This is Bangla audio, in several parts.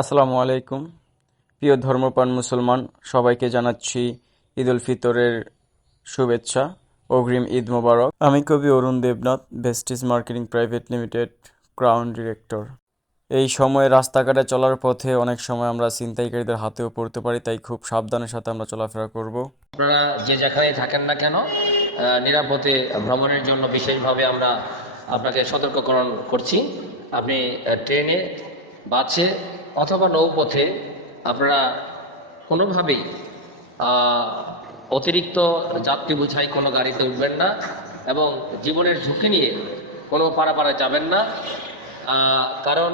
আসসালামু আলাইকুম। প্রিয় ধর্মপ্রাণ মুসলমান, সবাইকে জানাচ্ছি ঈদ উল ফিতরের শুভেচ্ছা, অগ্রিম ঈদ মোবারক। আমি কবি Arun Debnath, Vestige marketing private limited, crown director. এই সময়ে রাস্তাঘাটে চলার পথে অনেক সময় আমরা ছিনতাইকারীদের হাতেও পড়তে পারি, তাই খুব সাবধানের সাথে আমরা চলাফেরা করব। আপনারা যে যেখানেই থাকেন না কেন নিরাপদে ভ্রমণের জন্য বিশেষভাবে আমরা আপনাকে সতর্ককরণ করছি। আপনি ট্রেনে বাসে অথবা নৌপথে আপনারা কোনোভাবেই অতিরিক্ত যাত্রী বোঝাই কোনো গাড়িতে উঠবেন না এবং জীবনের ঝুঁকি নিয়ে কোনো পারাপারে যাবেন না। কারণ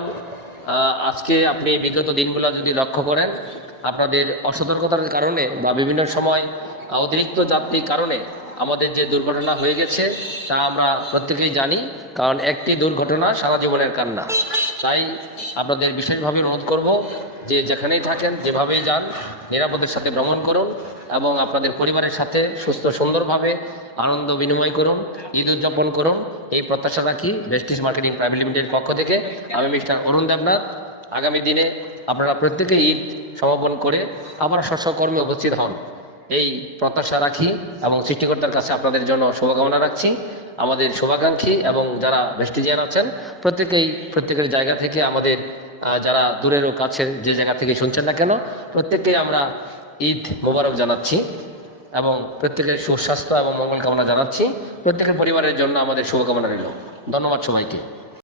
আজকে আপনি বিগত দিনগুলো যদি লক্ষ্য করেন, আপনাদের অসতর্কতার কারণে বা বিভিন্ন সময়, অতিরিক্ত যাত্রীর কারণে আমাদের যে দুর্ঘটনা হয়ে গেছে, তা আমরা প্রত্যেকেই জানি, কারণ একটি দুর্ঘটনা সারা জীবনের কান্না। তাই আপনাদের বিশেষভাবে অনুরোধ করব যে যেখানেই থাকেন, যেভাবেই যান, নিরাপদের সাথে ভ্রমণ করুন এবং আপনাদের পরিবারের সাথে সুস্থ, সুন্দরভাবে আনন্দ বিনিময় করুন, ঈদ উদযাপন করুন। এই প্রত্যাশা রাখি ভেস্টিজ মার্কেটিং প্রাইভেট লিমিটেডের পক্ষ থেকে। আমি মিস্টার অরুণ দেবনাথ। আগামী দিনে আপনারা প্রত্যেকে ঈদ সমাপন করে আবার স্বস্বকর্মে উপস্থিত হন। এই প্রত্যাশা রাখি এবং সৃষ্টিকর্তার কাছে আপনাদের জন্য শুভকামনা রাখছি। আমাদের শুভাকাঙ্ক্ষী এবং যারা ভেস্টিজিয়ান আছেন, প্রত্যেকেই প্রত্যেকের জায়গা থেকে আমাদের যারা দূরের ও কাছের যে জায়গা থেকে শুনছেন না কেন প্রত্যেককেই আমরা ঈদ মোবারক জানাচ্ছি এবং প্রত্যেকের সুস্বাস্থ্য এবং মঙ্গল কামনা জানাচ্ছি। প্রত্যেকের পরিবারের জন্য আমাদের শুভকামনা রইল। ধন্যবাদ সবাইকে।